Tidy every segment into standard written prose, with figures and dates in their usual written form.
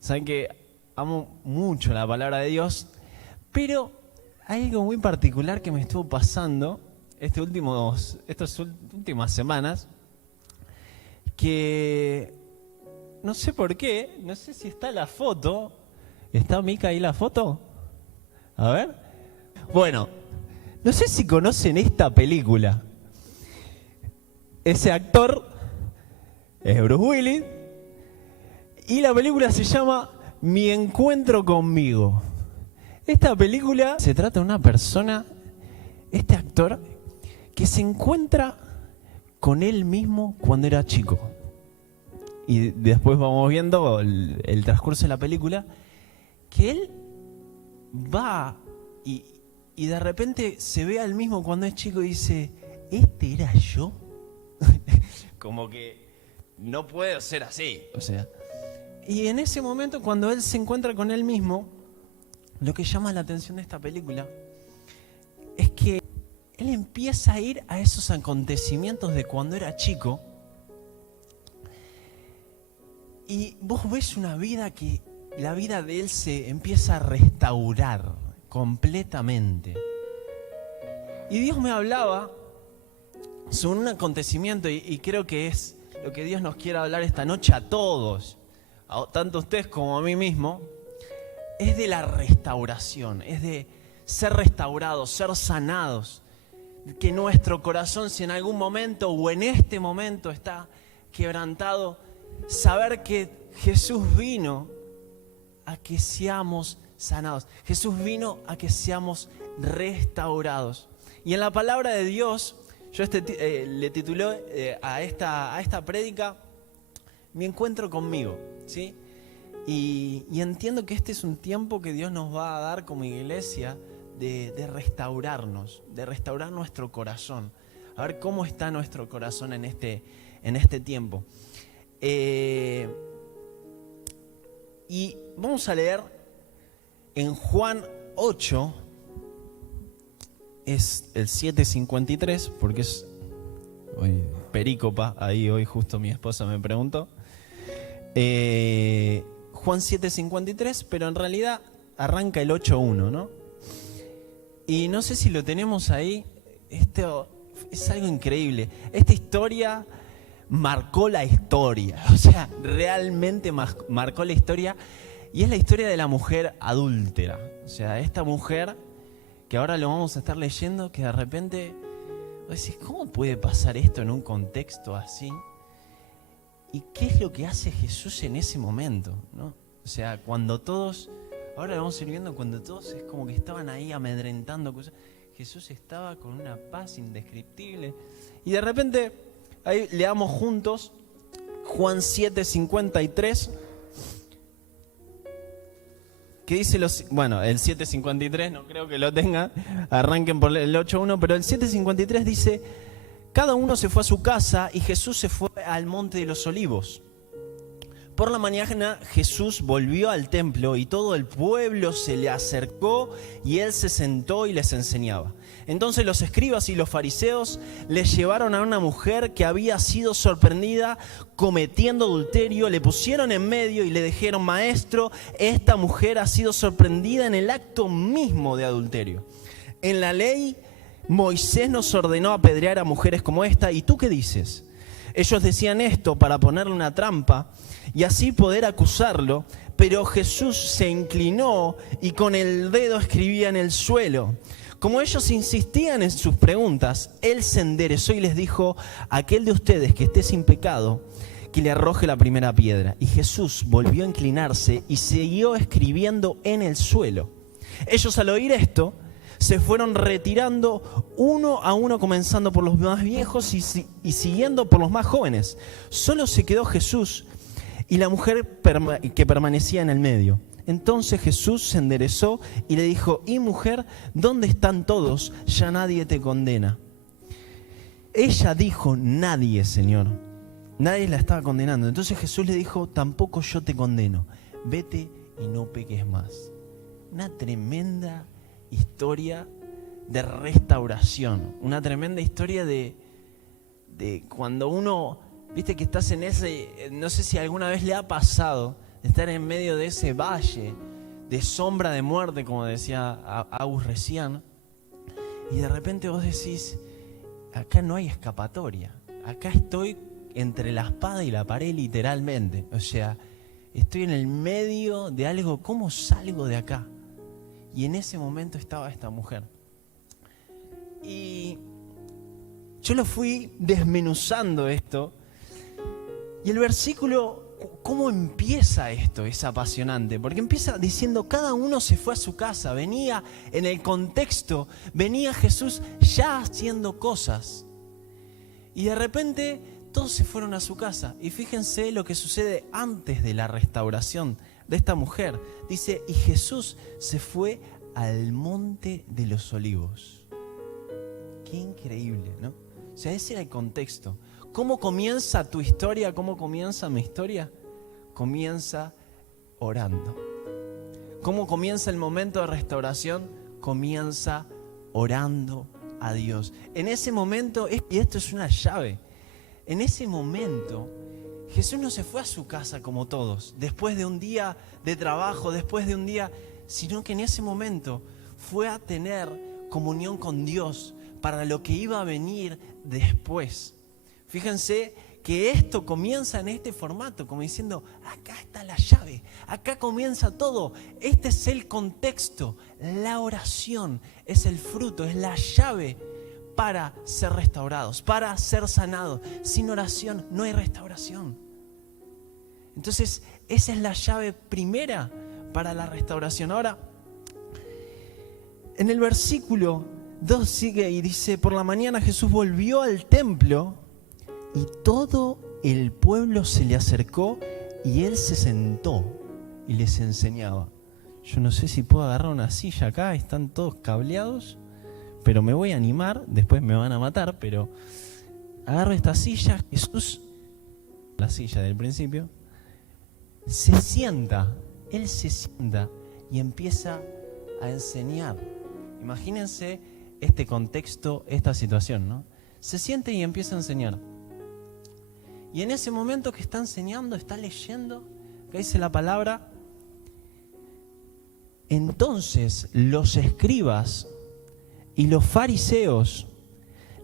Saben que amo mucho la palabra de Dios, pero hay algo muy particular que me estuvo pasando estas últimas semanas, que no sé por qué, no sé si está la foto. ¿Está Mica ahí la foto? A ver. Bueno, no sé si conocen esta película. Ese actor es Bruce Willis y la película se llama Mi encuentro conmigo. Esta película se trata de una persona, este actor, que se encuentra con él mismo cuando era chico. Y después vamos viendo el transcurso de la película, que él va y de repente se ve al mismo cuando es chico y dice, ¿este era yo? Como que no puede ser así. O sea, y en ese momento, cuando él se encuentra con él mismo, lo que llama la atención de esta película es que él empieza a ir a esos acontecimientos de cuando era chico y vos ves una vida que la vida de él se empieza a restaurar completamente. Y Dios me hablaba sobre un acontecimiento y creo que es lo que Dios nos quiere hablar esta noche a todos, tanto a ustedes como a mí mismo, es de la restauración, es de ser restaurados, ser sanados, que nuestro corazón, si en algún momento o en este momento está quebrantado, saber que Jesús vino a que seamos sanados, Jesús vino a que seamos restaurados. Y en la palabra de Dios, yo le titulé a esta prédica Mi encuentro conmigo, ¿sí? Y entiendo que este es un tiempo que Dios nos va a dar como iglesia de restaurarnos, de restaurar nuestro corazón. A ver cómo está nuestro corazón en este tiempo. Y vamos a leer en Juan 8, es el 7:53, porque es hoy perícopa, ahí hoy justo mi esposa me preguntó. Juan 7:53, pero en realidad arranca el 8:1, ¿no? Y no sé si lo tenemos ahí. Esto es algo increíble. Esta historia marcó la historia. O sea, realmente marcó la historia. Y es la historia de la mujer adúltera. O sea, esta mujer que ahora lo vamos a estar leyendo, que de repente vos decís, ¿cómo puede pasar esto en un contexto así? ¿Y qué es lo que hace Jesús en ese momento, ¿no? O sea, cuando todos, ahora lo vamos a ir viendo, cuando todos es como que estaban ahí amedrentando cosas, Jesús estaba con una paz indescriptible. Y de repente, ahí leamos juntos Juan 7:53, que dice el 7:53, no creo que lo tengan, arranquen por el 8:1, pero el 7:53 dice, cada uno se fue a su casa y Jesús se fue al monte de los olivos. Por la mañana Jesús volvió al templo y todo el pueblo se le acercó y él se sentó y les enseñaba. Entonces los escribas y los fariseos les llevaron a una mujer que había sido sorprendida cometiendo adulterio, le pusieron en medio y le dijeron, maestro, esta mujer ha sido sorprendida en el acto mismo de adulterio. En la ley Moisés nos ordenó apedrear a mujeres como esta, ¿y tú qué dices? Ellos decían esto para ponerle una trampa y así poder acusarlo, pero Jesús se inclinó y con el dedo escribía en el suelo. Como ellos insistían en sus preguntas, él se enderezó y les dijo, aquel de ustedes que esté sin pecado, que le arroje la primera piedra. Y Jesús volvió a inclinarse y siguió escribiendo en el suelo. Ellos al oír esto, se fueron retirando uno a uno, comenzando por los más viejos y siguiendo por los más jóvenes. Solo se quedó Jesús y la mujer que permanecía en el medio. Entonces Jesús se enderezó y le dijo, y mujer, ¿dónde están todos? Ya nadie te condena. Ella dijo, nadie, Señor. Nadie la estaba condenando. Entonces Jesús le dijo, tampoco yo te condeno. Vete y no peques más. Una tremenda historia de restauración, una tremenda historia de cuando uno, viste que estás en ese, no sé si alguna vez le ha pasado, estar en medio de ese valle de sombra de muerte, como decía Agus recién, y de repente vos decís, acá no hay escapatoria, acá estoy entre la espada y la pared literalmente, o sea, estoy en el medio de algo, ¿cómo salgo de acá? Y en ese momento estaba esta mujer. Y yo lo fui desmenuzando esto, y el versículo, ¿cómo empieza esto? Es apasionante, porque empieza diciendo, cada uno se fue a su casa. Venía en el contexto, venía Jesús ya haciendo cosas. Y de repente todos se fueron a su casa. Y fíjense lo que sucede antes de la restauración de esta mujer. Dice, y Jesús se fue al monte de los olivos. Qué increíble, ¿no? O sea, ese era el contexto. ¿Cómo comienza tu historia? ¿Cómo comienza mi historia? Comienza orando. ¿Cómo comienza el momento de restauración? Comienza orando a Dios. En ese momento, y esto es una llave, en ese momento Jesús no se fue a su casa como todos, después de un día de trabajo, después de un día, sino que en ese momento fue a tener comunión con Dios para lo que iba a venir después. Fíjense que esto comienza en este formato, como diciendo, acá está la llave, acá comienza todo. Este es el contexto, la oración es el fruto, es la llave para ser restaurados, para ser sanados. Sin oración no hay restauración. Entonces, esa es la llave primera para la restauración. Ahora, en el versículo 2 sigue y dice, por la mañana Jesús volvió al templo y todo el pueblo se le acercó y él se sentó y les enseñaba. Yo no sé si puedo agarrar una silla acá, están todos cableados, pero me voy a animar, después me van a matar, pero agarro esta silla, Jesús, la silla del principio, se sienta, él se sienta y empieza a enseñar. Imagínense este contexto, esta situación, ¿no? Se siente y empieza a enseñar. Y en ese momento que está enseñando, está leyendo, que dice la palabra, entonces los escribas y los fariseos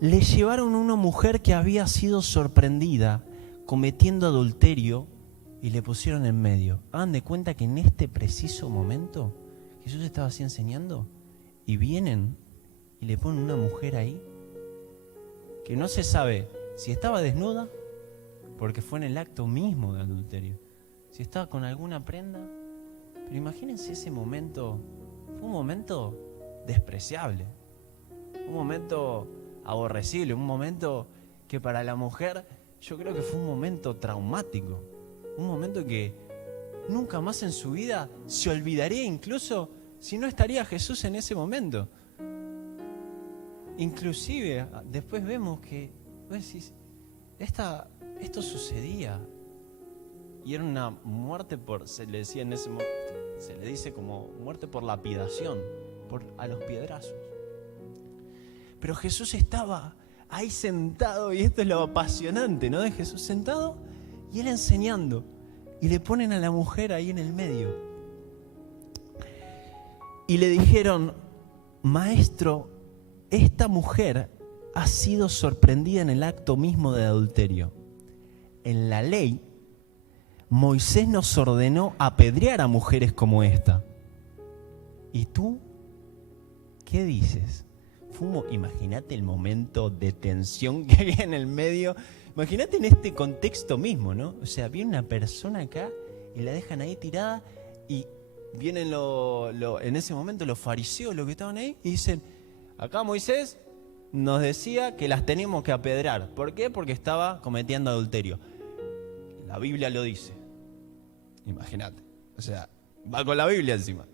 le llevaron a una mujer que había sido sorprendida cometiendo adulterio y le pusieron en medio. Hagan de cuenta que en este preciso momento Jesús estaba así enseñando y vienen y le ponen una mujer ahí que no se sabe si estaba desnuda, porque fue en el acto mismo de adulterio, si estaba con alguna prenda. Pero imagínense ese momento, fue un momento despreciable, un momento aborrecible, un momento que para la mujer yo creo que fue un momento traumático, un momento que nunca más en su vida se olvidaría, incluso si no estaría Jesús en ese momento. Inclusive después vemos que vos decís, esto sucedía y era una muerte se le decía en ese momento, se le dice como muerte por lapidación, a los piedrazos. Pero Jesús estaba ahí sentado, y esto es lo apasionante, ¿no? De Jesús sentado y él enseñando, y le ponen a la mujer ahí en el medio. Y le dijeron, maestro, esta mujer ha sido sorprendida en el acto mismo de adulterio. En la ley, Moisés nos ordenó apedrear a mujeres como esta. ¿Y tú qué dices? Imagínate el momento de tensión que había en el medio. Imagínate en este contexto mismo, ¿no? O sea, viene una persona acá y la dejan ahí tirada y vienen en ese momento los fariseos, los que estaban ahí, y dicen, acá Moisés nos decía que las teníamos que apedrear. ¿Por qué? Porque estaba cometiendo adulterio. La Biblia lo dice. Imagínate. O sea, va con la Biblia encima.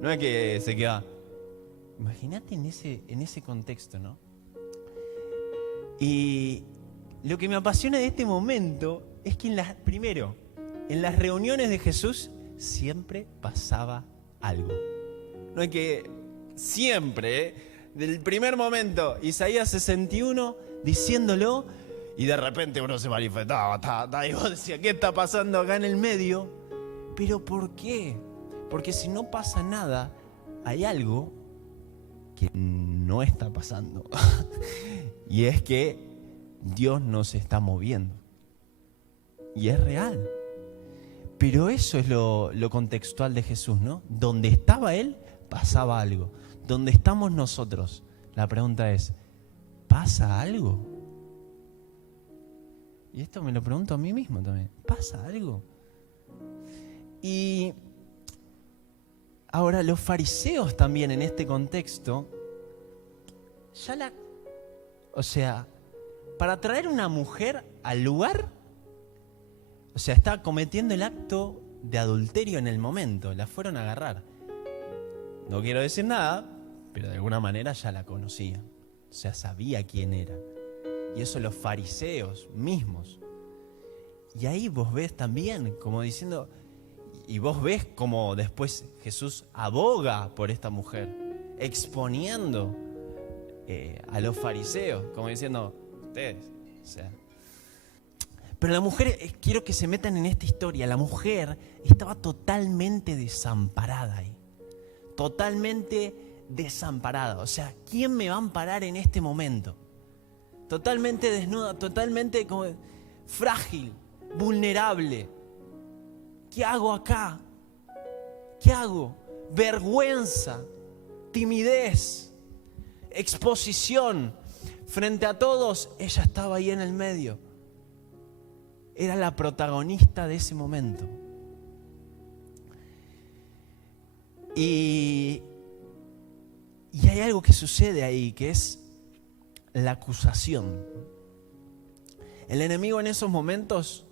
No es que se queda. Imagínate en ese contexto, ¿no? Y lo que me apasiona de este momento es que primero, en las reuniones de Jesús siempre pasaba algo. No es que siempre, del primer momento, Isaías 61, diciéndolo, y de repente uno se manifestaba, y vos decías, ¿qué está pasando acá en el medio? ¿Pero por qué? Porque si no pasa nada, hay algo que no está pasando. Y es que Dios no se está moviendo. Y es real. Pero eso es lo contextual de Jesús, ¿no? Donde estaba Él, pasaba algo. Donde estamos nosotros, la pregunta es, ¿pasa algo? Y esto me lo pregunto a mí mismo también. ¿Pasa algo? Y ahora los fariseos también en este contexto, o sea, para traer una mujer al lugar, o sea, está cometiendo el acto de adulterio en el momento, la fueron a agarrar. No quiero decir nada, pero de alguna manera ya la conocían, o sea, sabía quién era. Y eso los fariseos mismos. Y ahí vos ves también, como diciendo, y vos ves como después Jesús aboga por esta mujer, exponiendo a los fariseos, como diciendo, ustedes, o sea. Pero la mujer, quiero que se metan en esta historia, la mujer estaba totalmente desamparada ahí, totalmente desamparada. O sea, ¿quién me va a amparar en este momento? Totalmente desnuda, totalmente como frágil, vulnerable. ¿Qué hago acá? ¿Qué hago? Vergüenza, timidez, exposición. Frente a todos, ella estaba ahí en el medio. Era la protagonista de ese momento. Y hay algo que sucede ahí, que es la acusación. El enemigo en esos momentos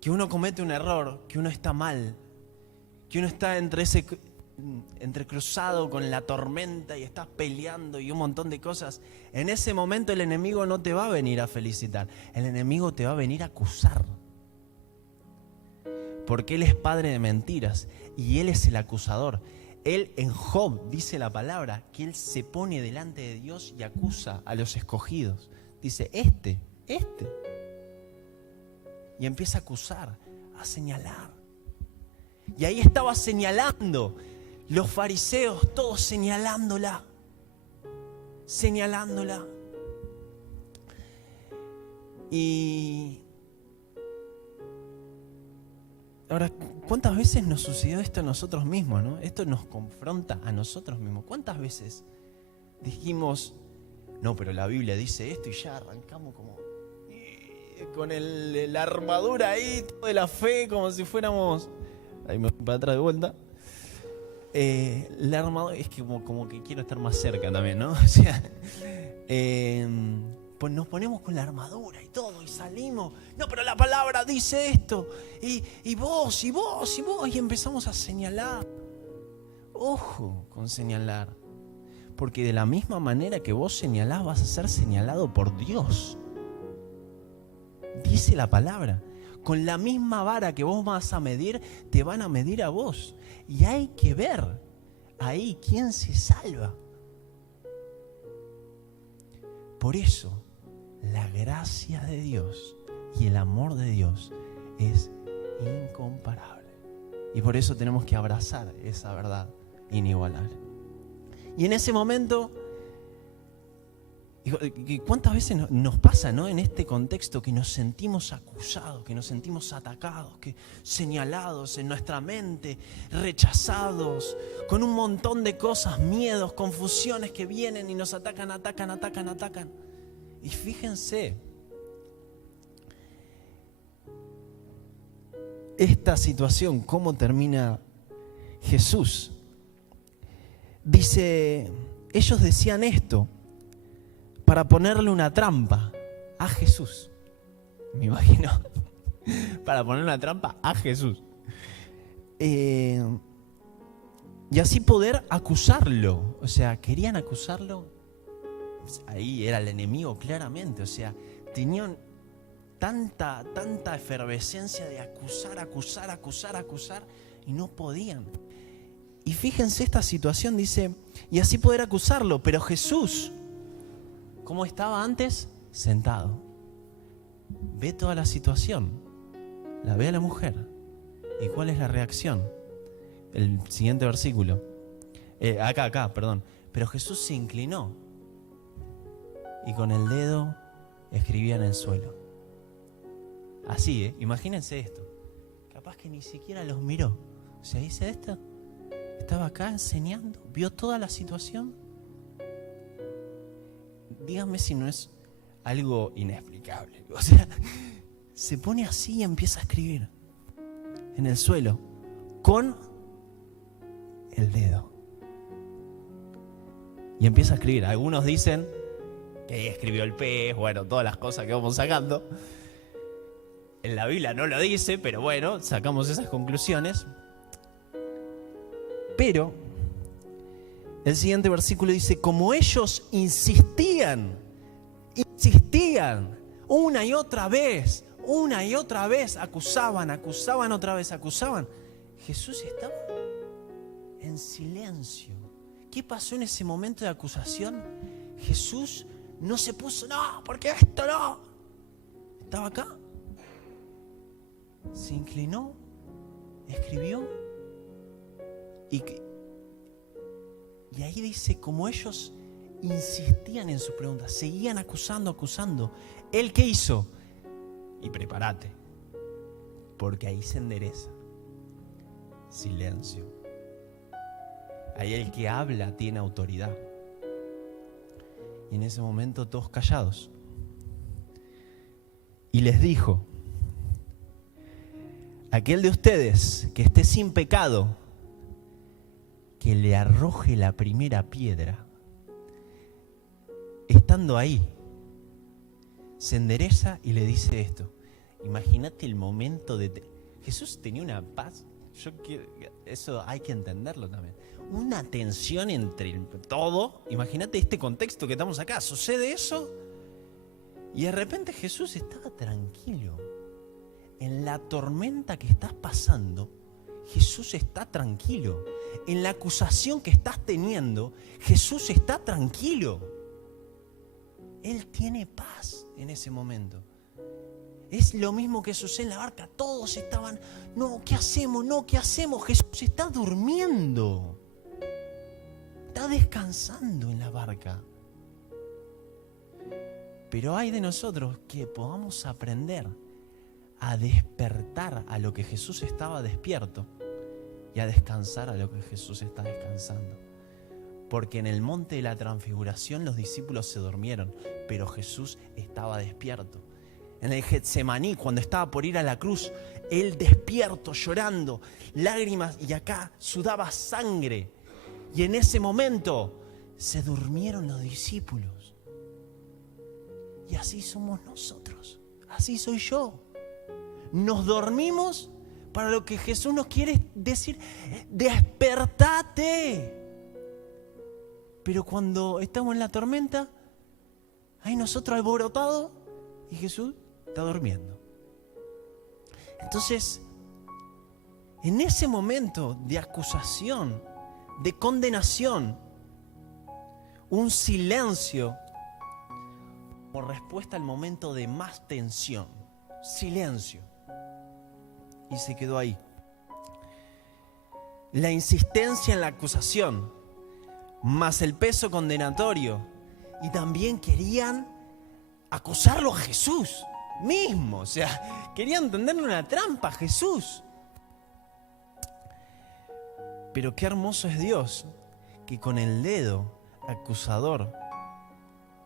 que uno comete un error, que uno está mal, que uno está entrecruzado con la tormenta y estás peleando y un montón de cosas, en ese momento el enemigo no te va a venir a felicitar, el enemigo te va a venir a acusar. Porque él es padre de mentiras y él es el acusador. Él en Job dice la palabra que él se pone delante de Dios y acusa a los escogidos. Dice, este. Y empieza a acusar, a señalar. Y ahí estaba señalando, los fariseos todos señalándola. Y ahora, ¿cuántas veces nos sucedió esto a nosotros mismos, no? Esto nos confronta a nosotros mismos. ¿Cuántas veces dijimos, no, pero la Biblia dice esto y ya arrancamos como con la armadura ahí de la fe, como si fuéramos, ahí me voy para atrás de vuelta, la armadura, es que como que quiero estar más cerca también, ¿no? O sea, pues nos ponemos con la armadura y todo y salimos, no, pero la palabra dice esto, y vos, y empezamos a señalar. Ojo con señalar, porque de la misma manera que vos señalás vas a ser señalado por Dios. Dice la palabra, con la misma vara que vos vas a medir, te van a medir a vos. Y hay que ver ahí quién se salva. Por eso, la gracia de Dios y el amor de Dios es incomparable. Y por eso tenemos que abrazar esa verdad inigualable. Y en ese momento, ¿cuántas veces nos pasa, ¿no? En este contexto que nos sentimos acusados, que nos sentimos atacados, que señalados en nuestra mente, rechazados, con un montón de cosas, miedos, confusiones que vienen y nos atacan. Y fíjense, esta situación, ¿cómo termina Jesús? Dice, ellos decían esto para ponerle una trampa a Jesús. Me imagino. Para poner una trampa a Jesús. Y así poder acusarlo. O sea, querían acusarlo. Ahí era el enemigo claramente. O sea, tenían tanta efervescencia de acusar. Y no podían. Y fíjense esta situación, dice, y así poder acusarlo. Pero Jesús, ¿cómo estaba antes? Sentado. Ve toda la situación. La ve a la mujer. ¿Y cuál es la reacción? El siguiente versículo. Acá, perdón. Pero Jesús se inclinó y con el dedo escribía en el suelo. Así, imagínense esto. Capaz que ni siquiera los miró. ¿Se dice esto? Estaba acá enseñando, vio toda la situación. Díganme si no es algo inexplicable. O sea, se pone así y empieza a escribir en el suelo con el dedo. Y empieza a escribir. Algunos dicen que escribió el pez, bueno, todas las cosas que vamos sacando. En la Biblia no lo dice, pero bueno, sacamos esas conclusiones. Pero el siguiente versículo dice, como ellos insistían, una y otra vez, acusaban otra vez, Jesús estaba en silencio. ¿Qué pasó en ese momento de acusación? Jesús no se puso, no, porque esto no. Estaba acá. Se inclinó, escribió y ahí dice, como ellos insistían en su pregunta, seguían acusando. ¿Él qué hizo? Y prepárate, porque ahí se endereza. Silencio. Ahí el que habla tiene autoridad. Y en ese momento todos callados. Y les dijo, aquel de ustedes que esté sin pecado, que le arroje la primera piedra. Estando ahí, se endereza y le dice esto. Imagínate el momento de... Jesús tenía una paz. Eso hay que entenderlo también. Una tensión entre todo. Imagínate este contexto que estamos acá. Sucede eso y de repente Jesús estaba tranquilo. En la tormenta que estás pasando, Jesús está tranquilo. En la acusación que estás teniendo, Jesús está tranquilo. Él tiene paz en ese momento. Es lo mismo que sucede en la barca. Todos estaban, no, ¿qué hacemos? No, ¿qué hacemos? Jesús está durmiendo. Está descansando en la barca. Pero hay de nosotros que podamos aprender a despertar a lo que Jesús estaba despierto y a descansar a lo que Jesús está descansando. Porque en el monte de la transfiguración los discípulos se durmieron, pero Jesús estaba despierto. En el Getsemaní, cuando estaba por ir a la cruz, Él despierto, llorando, lágrimas, y acá sudaba sangre. Y en ese momento se durmieron los discípulos. Y así somos nosotros, así soy yo. Nos dormimos para lo que Jesús nos quiere decir, despertate. Pero cuando estamos en la tormenta, hay nosotros alborotados y Jesús está durmiendo. Entonces, en ese momento de acusación, de condenación, un silencio como respuesta al momento de más tensión. Silencio. Y se quedó ahí. La insistencia en la acusación, más el peso condenatorio, y también querían acusarlo a Jesús mismo, o sea, querían tenderle una trampa a Jesús. Pero qué hermoso es Dios, que con el dedo acusador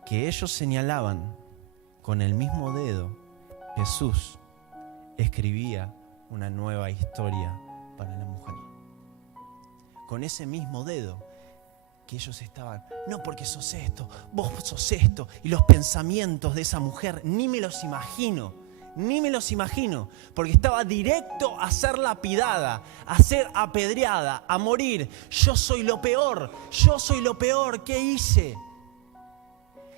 que ellos señalaban, con el mismo dedo, Jesús escribía una nueva historia para la mujer. Con ese mismo dedo que ellos estaban, no porque sos esto, vos sos esto, y los pensamientos de esa mujer ni me los imagino, porque estaba directo a ser lapidada, a ser apedreada, a morir. Yo soy lo peor, ¿qué hice?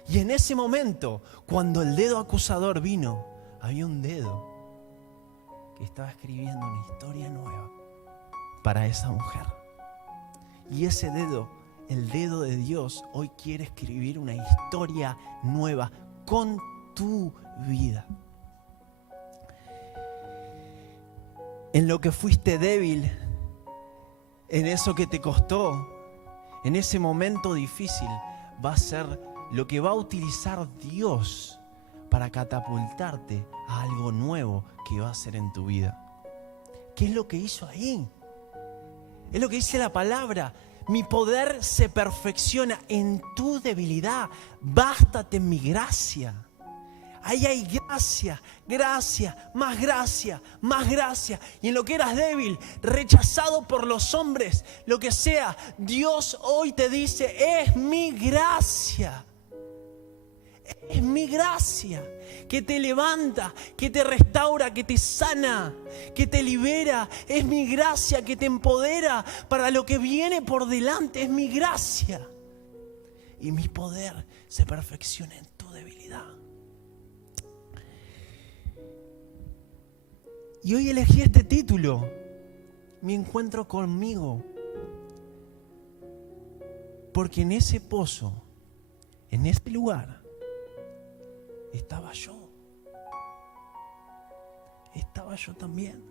Y en ese momento, cuando el dedo acusador vino, había un dedo que estaba escribiendo una historia nueva para esa mujer. Y ese dedo, el dedo de Dios, hoy quiere escribir una historia nueva con tu vida. en lo que fuiste débil, en eso que te costó, en ese momento difícil, va a ser lo que va a utilizar Dios para catapultarte a algo nuevo que va a hacer en tu vida. ¿Qué es lo que hizo ahí? Es lo que dice la palabra. Mi poder se perfecciona en tu debilidad. Bástate en mi gracia. Ahí hay gracia, gracia, más gracia, más gracia. Y en lo que eras débil, rechazado por los hombres, lo que sea, Dios hoy te dice, es mi gracia. Es mi gracia que te levanta, que te restaura, que te sana, que te libera. Es mi gracia que te empodera para lo que viene por delante. Es mi gracia. Y mi poder se perfecciona en tu debilidad. Y hoy elegí este título, Mi encuentro conmigo. Porque en ese pozo, en este lugar, estaba yo. Estaba yo también.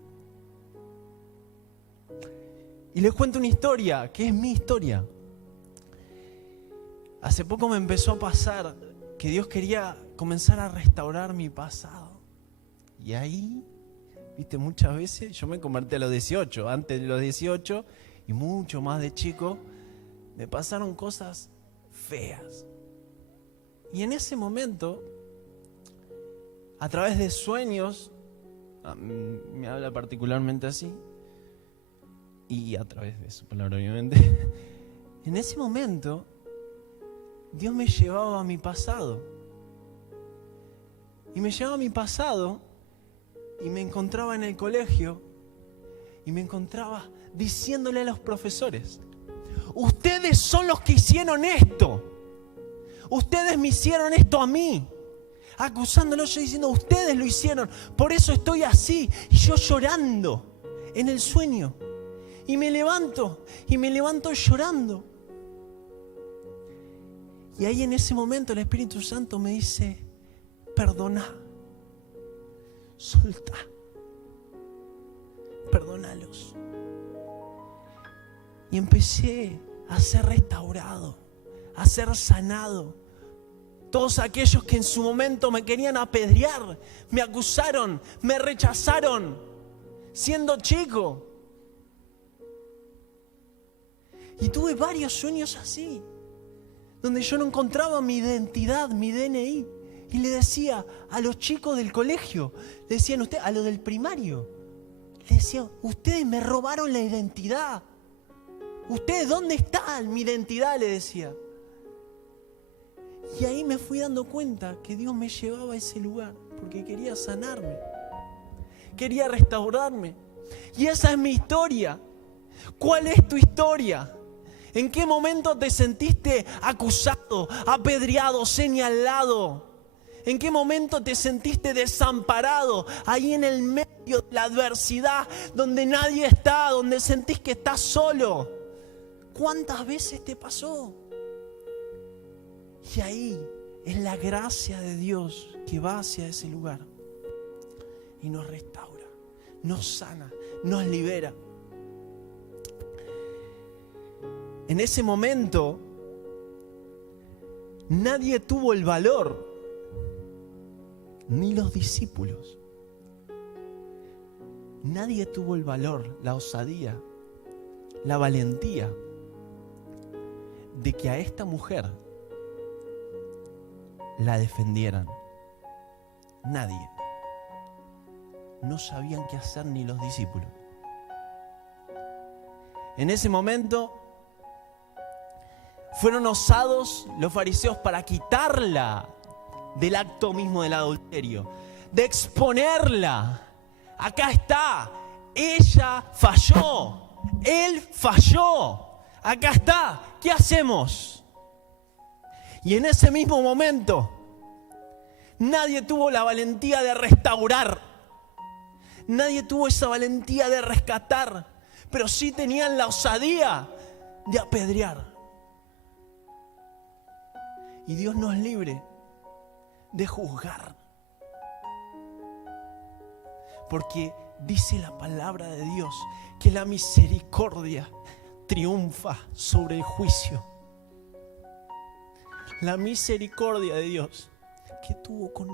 Y les cuento una historia, que es mi historia. Hace poco me empezó a pasar que Dios quería comenzar a restaurar mi pasado. Y ahí, viste, muchas veces yo me convertí a los 18. Antes de los 18 y mucho más de chico, me pasaron cosas feas. Y en ese momento, a través de sueños, me habla particularmente así, y a través de su palabra obviamente, en ese momento Dios me llevaba a mi pasado. Y me llevaba a mi pasado y me encontraba en el colegio y me encontraba diciéndole a los profesores, ustedes son los que hicieron esto. Ustedes me hicieron esto a mí. Acusándolo yo diciendo, ustedes lo hicieron, por eso estoy así. Y yo llorando en el sueño. Y me levanto llorando. Y ahí en ese momento el Espíritu Santo me dice, perdona, soltá, perdónalos. Y empecé a ser restaurado, a ser sanado. Todos aquellos que en su momento me querían apedrear, me acusaron, me rechazaron, siendo chico. Y tuve varios sueños así, donde yo no encontraba mi identidad, mi DNI. Y le decía a los chicos del colegio, le decían ustedes, a los del primario, le decían, ustedes me robaron la identidad. ¿Ustedes dónde está mi identidad? Le decía. Y ahí me fui dando cuenta que Dios me llevaba a ese lugar porque quería sanarme, quería restaurarme. Y esa es mi historia. ¿Cuál es tu historia? ¿En qué momento te sentiste acusado, apedreado, señalado? ¿En qué momento te sentiste desamparado? Ahí en el medio de la adversidad, donde nadie está, donde sentís que estás solo. ¿Cuántas veces te pasó? Y ahí es la gracia de Dios que va hacia ese lugar y nos restaura, nos sana, nos libera. En ese momento, nadie tuvo el valor, ni los discípulos. Nadie tuvo el valor, la osadía, la valentía de que a esta mujer la defendieran. Nadie. No sabían qué hacer ni los discípulos. En ese momento fueron osados los fariseos para quitarla del acto mismo del adulterio, de exponerla. Acá está, ella falló, él falló, acá está, ¿qué hacemos? Y en ese mismo momento, nadie tuvo la valentía de restaurar, nadie tuvo esa valentía de rescatar, pero sí tenían la osadía de apedrear. Y Dios nos libre de juzgar, porque dice la palabra de Dios que la misericordia triunfa sobre el juicio. La misericordia de Dios que tuvo con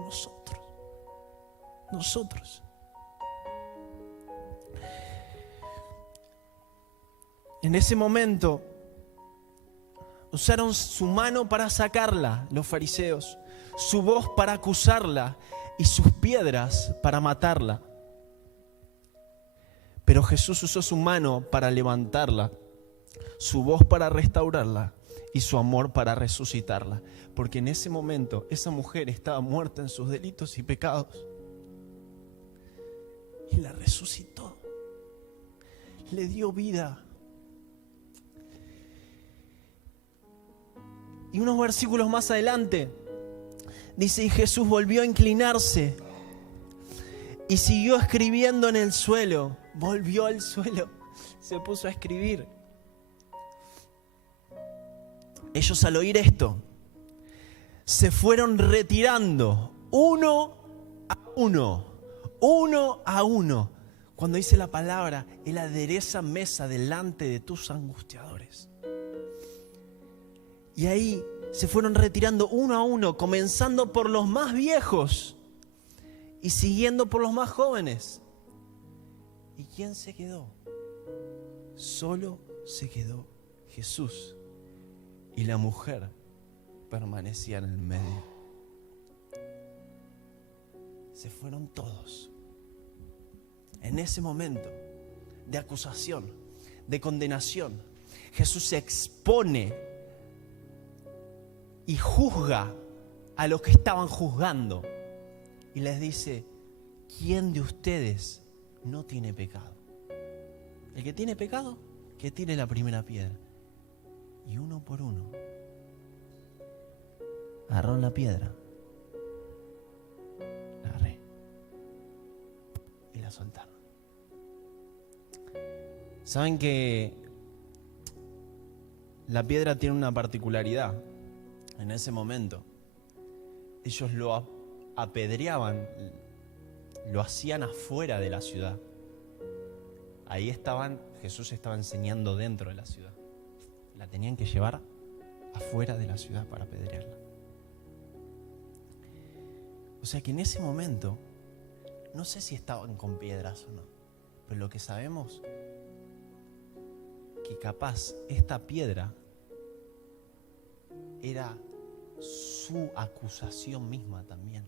nosotros. En ese momento usaron su mano para sacarla, los fariseos, su voz para acusarla y sus piedras para matarla. Pero Jesús usó su mano para levantarla, su voz para restaurarla y su amor para resucitarla. Porque en ese momento esa mujer estaba muerta en sus delitos y pecados. Y la resucitó. Le dio vida. Y unos versículos más adelante dice: y Jesús volvió a inclinarse y siguió escribiendo en el suelo. Volvió al suelo, se puso a escribir. Ellos, al oír esto, se fueron retirando uno a uno. Cuando dice la palabra, Él adereza mesa delante de tus angustiadores. Y ahí se fueron retirando uno a uno, comenzando por los más viejos y siguiendo por los más jóvenes. ¿Y quién se quedó? Solo se quedó Jesús. Y la mujer permanecía en el medio. Se fueron todos. En ese momento de acusación, de condenación, Jesús se expone y juzga a los que estaban juzgando. Y les dice: ¿quién de ustedes no tiene pecado? El que tiene pecado, que tire la primera piedra. Y uno por uno agarraron la piedra, la agarré y la soltaron. Saben que la piedra tiene una particularidad. En ese momento ellos lo apedreaban, lo hacían afuera de la ciudad. Ahí Jesús estaba enseñando dentro de la ciudad. La tenían que llevar afuera de la ciudad para apedrearla. O sea que en ese momento, no sé si estaban con piedras o no, pero lo que sabemos, que capaz esta piedra era su acusación misma también.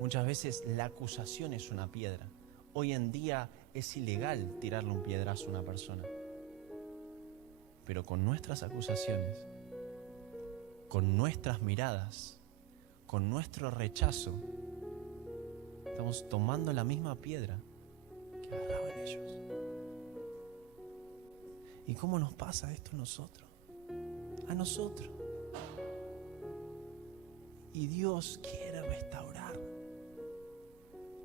Muchas veces la acusación es una piedra. Hoy en día es ilegal tirarle un piedrazo a una persona. Pero con nuestras acusaciones, con nuestras miradas, con nuestro rechazo, estamos tomando la misma piedra que agarraban ellos. ¿Y cómo nos pasa esto a nosotros? A nosotros. Y Dios quiere restaurar.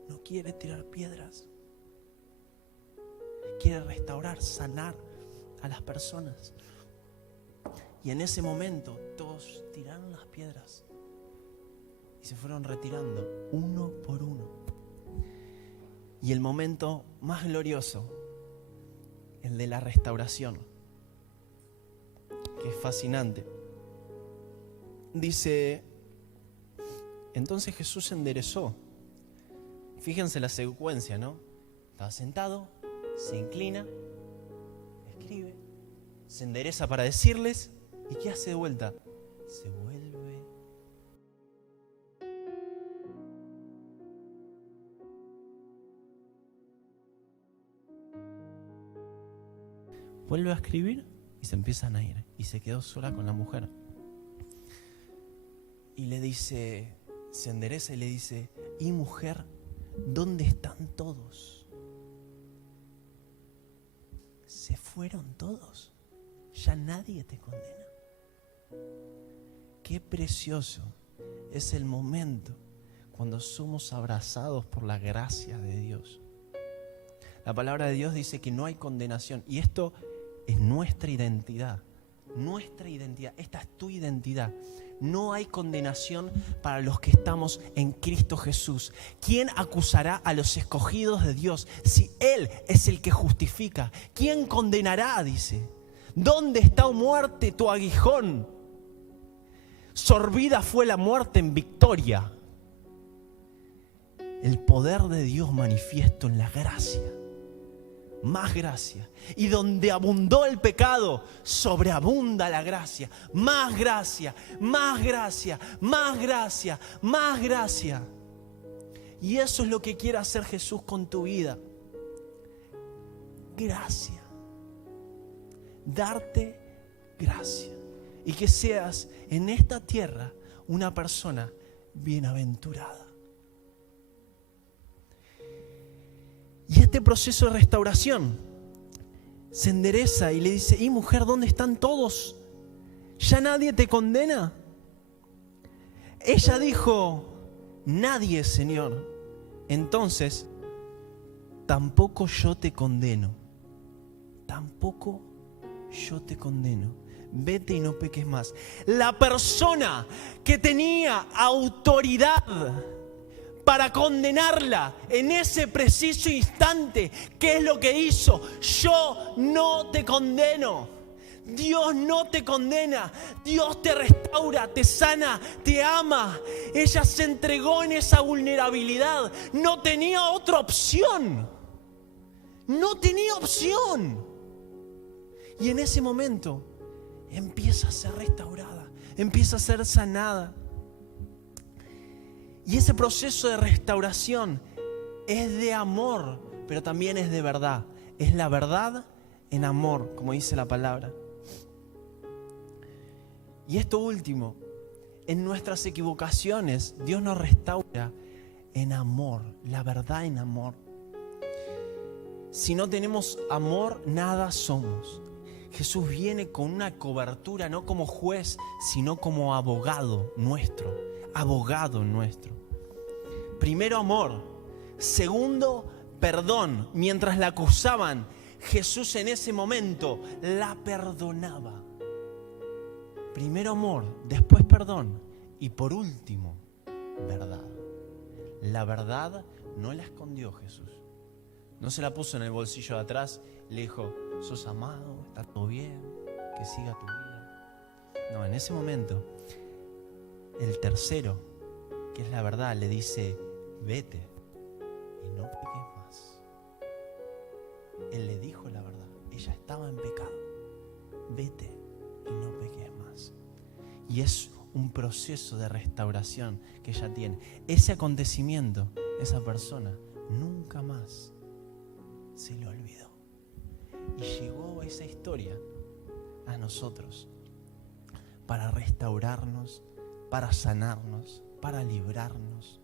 No quiere tirar piedras. Quiere restaurar, sanar a las personas. Y en ese momento todos tiraron las piedras y se fueron retirando uno por uno. Y el momento más glorioso, el de la restauración, que es fascinante. Dice: entonces Jesús se enderezó. Fíjense la secuencia, ¿no? Estaba sentado, se inclina, escribe, se endereza para decirles. ¿Y qué hace de vuelta? Se vuelve. Vuelve a escribir y se empiezan a ir. Y se quedó sola con la mujer. Y le dice, se endereza y le dice: ¿y mujer, dónde están todos? Se fueron todos. Ya nadie te condena. Qué precioso es el momento cuando somos abrazados por la gracia de Dios. La palabra de Dios dice que no hay condenación. Y esto es nuestra identidad. Nuestra identidad. Esta es tu identidad. no hay condenación para los que estamos en Cristo Jesús. ¿Quién acusará a los escogidos de Dios si Él es el que justifica? ¿Quién condenará? Dice. ¿Dónde está, oh muerte, tu aguijón? Sorbida fue la muerte en victoria. El poder de Dios manifiesto en la gracia. Más gracia. Y donde abundó el pecado, sobreabunda la gracia. Más gracia, más gracia, más gracia, más gracia. Y eso es lo que quiere hacer Jesús con tu vida. Gracia. Darte gracia. Y que seas en esta tierra una persona bienaventurada. Y este proceso de restauración se endereza y le dice: ¿y mujer, dónde están todos? ¿Ya nadie te condena? Ella dijo: nadie, Señor. Entonces, tampoco yo te condeno. Tampoco yo te condeno. Vete y no peques más. La persona que tenía autoridad para condenarla en ese preciso instante, ¿qué es lo que hizo? Yo no te condeno. Dios no te condena. Dios te restaura, te sana, te ama. Ella se entregó en esa vulnerabilidad. No tenía otra opción. No tenía opción. Y en ese momento empieza a ser restaurada, empieza a ser sanada. Y ese proceso de restauración es de amor, pero también es de verdad. Es la verdad en amor, como dice la palabra. Y esto último, en nuestras equivocaciones, Dios nos restaura en amor, la verdad en amor. Si no tenemos amor, nada somos. Jesús viene con una cobertura, no como juez, sino como abogado nuestro. Abogado nuestro. Primero, amor. Segundo, perdón. Mientras la acusaban, Jesús en ese momento la perdonaba. Primero amor, después perdón y por último, verdad. La verdad no la escondió Jesús. No se la puso en el bolsillo de atrás, le dijo: sos amado, está todo bien, que siga tu vida. No, en ese momento, el tercero, que es la verdad, le dice: vete y no peques más. Él le dijo la verdad, ella estaba en pecado. Vete y no peques más. Y es un proceso de restauración que ella tiene. Ese acontecimiento, esa persona, nunca más se le olvidó. Y llegó esa historia a nosotros para restaurarnos, para sanarnos, para librarnos.